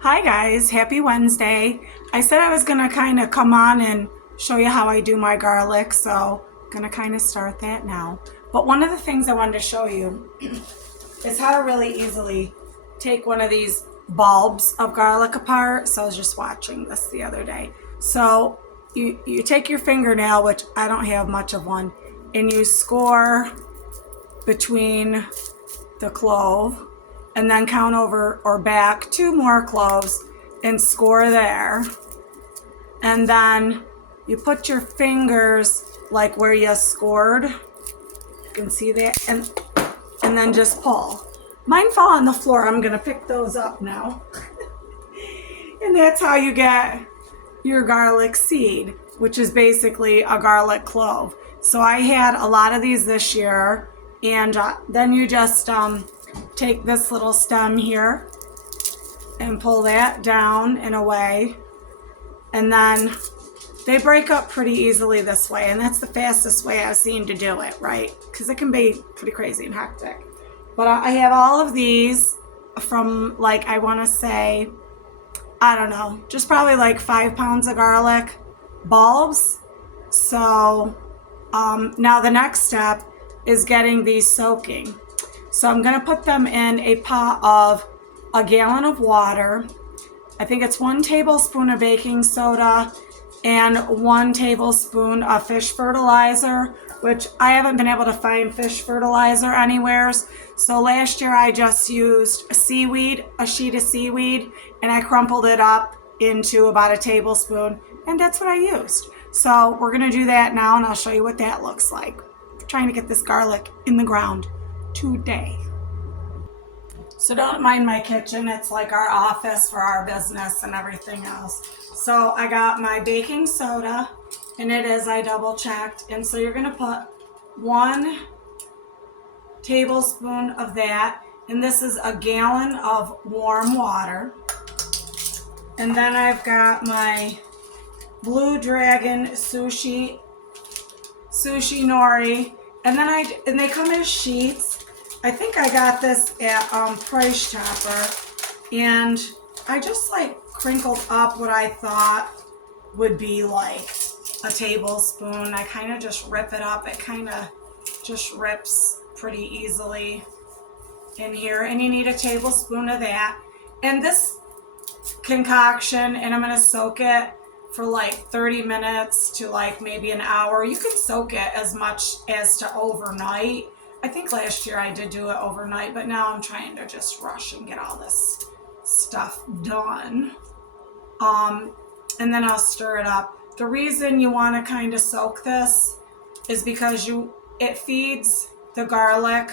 Hi guys, happy Wednesday. I said I was gonna kind of come on and show you how I do my garlic, so I'm gonna kind of start that now. But one of the things I wanted to show you is how to really easily take one of these bulbs of garlic apart. So I was just watching this the other day. So you take your fingernail, which I don't have much of one, and you score between the clove and then count over or back two more cloves and score there. And then you put your fingers like where you scored. You can see that. And then just pull. Mine fell on the floor. I'm going to pick those up now. And that's how you get your garlic seed, which is basically a garlic clove. So I had a lot of these this year. And then you just take this little stem here and pull that down and away. And then they break up pretty easily this way. And that's the fastest way I've seen to do it, right? Because it can be pretty crazy and hectic. But I have all of these from, like, I want to say, I don't know, just probably like 5 pounds of garlic bulbs. So now the next step is getting these soaking. So I'm going to put them in a pot of a gallon of water. I think it's 1 tablespoon of baking soda and 1 tablespoon of fish fertilizer, which I haven't been able to find fish fertilizer anywhere. So last year I just used seaweed, a sheet of seaweed, and I crumpled it up into about a tablespoon, and that's what I used. So we're going to do that now, and I'll show you what that looks like. I'm trying to get this garlic in the ground today. So don't mind my kitchen. It's like our office for our business and everything else. So I got my baking soda, and it is, I double checked. And so you're going to put 1 tablespoon of that. And this is a gallon of warm water. And then I've got my Blue Dragon sushi nori. And then they come in sheets. I think I got this at Price Chopper, and I just like crinkled up what I thought would be like a tablespoon. I kind of just rip it up. It kind of just rips pretty easily in here, and you need a tablespoon of that. And this concoction, and I'm going to soak it for like 30 minutes to like maybe an hour. You can soak it as much as to overnight. I think last year I did do it overnight, but now I'm trying to just rush and get all this stuff done. And then I'll stir it up. The reason you want to kind of soak this is because it feeds the garlic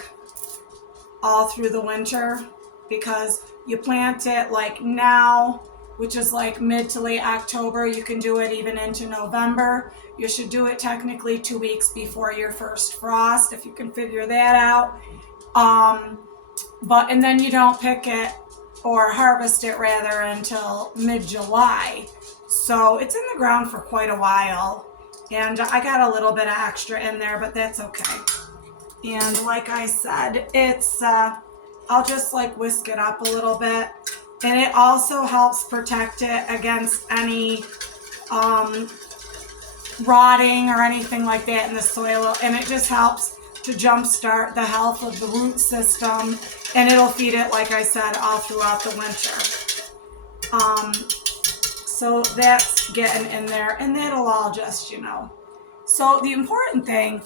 all through the winter, because you plant it like now, which is like mid to late October. You can do it even into November. You should do it technically 2 weeks before your first frost, if you can figure that out. And then you don't pick it or harvest it rather until mid-July. So it's in the ground for quite a while. And I got a little bit of extra in there, but that's okay. And like I said, it's, I'll just like whisk it up a little bit. And it also helps protect it against any rotting or anything like that in the soil. And it just helps to jumpstart the health of the root system. And it'll feed it, like I said, all throughout the winter. So that's getting in there. And that'll all just, So the important thing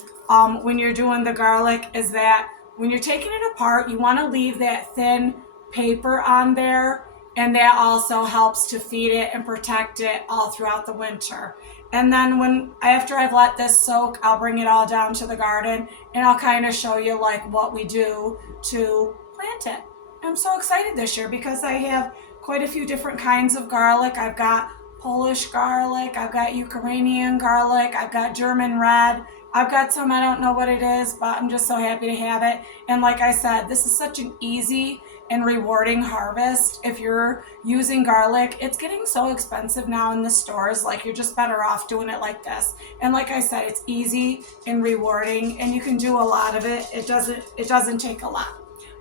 when you're doing the garlic is that when you're taking it apart, you want to leave that thin paper on there, and that also helps to feed it and protect it all throughout the winter. And then after I've let this soak, I'll bring it all down to the garden, and I'll kind of show you like what we do to plant it. I'm so excited this year because I have quite a few different kinds of garlic. I've got Polish garlic, I've got Ukrainian garlic, I've got German red, I've got some, I don't know what it is, but I'm just so happy to have it. And like I said, this is such an easy and rewarding harvest. If you're using garlic, it's getting so expensive now in the stores, like you're just better off doing it like this. And like I said, it's easy and rewarding, and you can do a lot of it. It doesn't take a lot.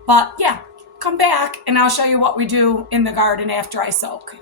But yeah, come back and I'll show you what we do in the garden after I soak.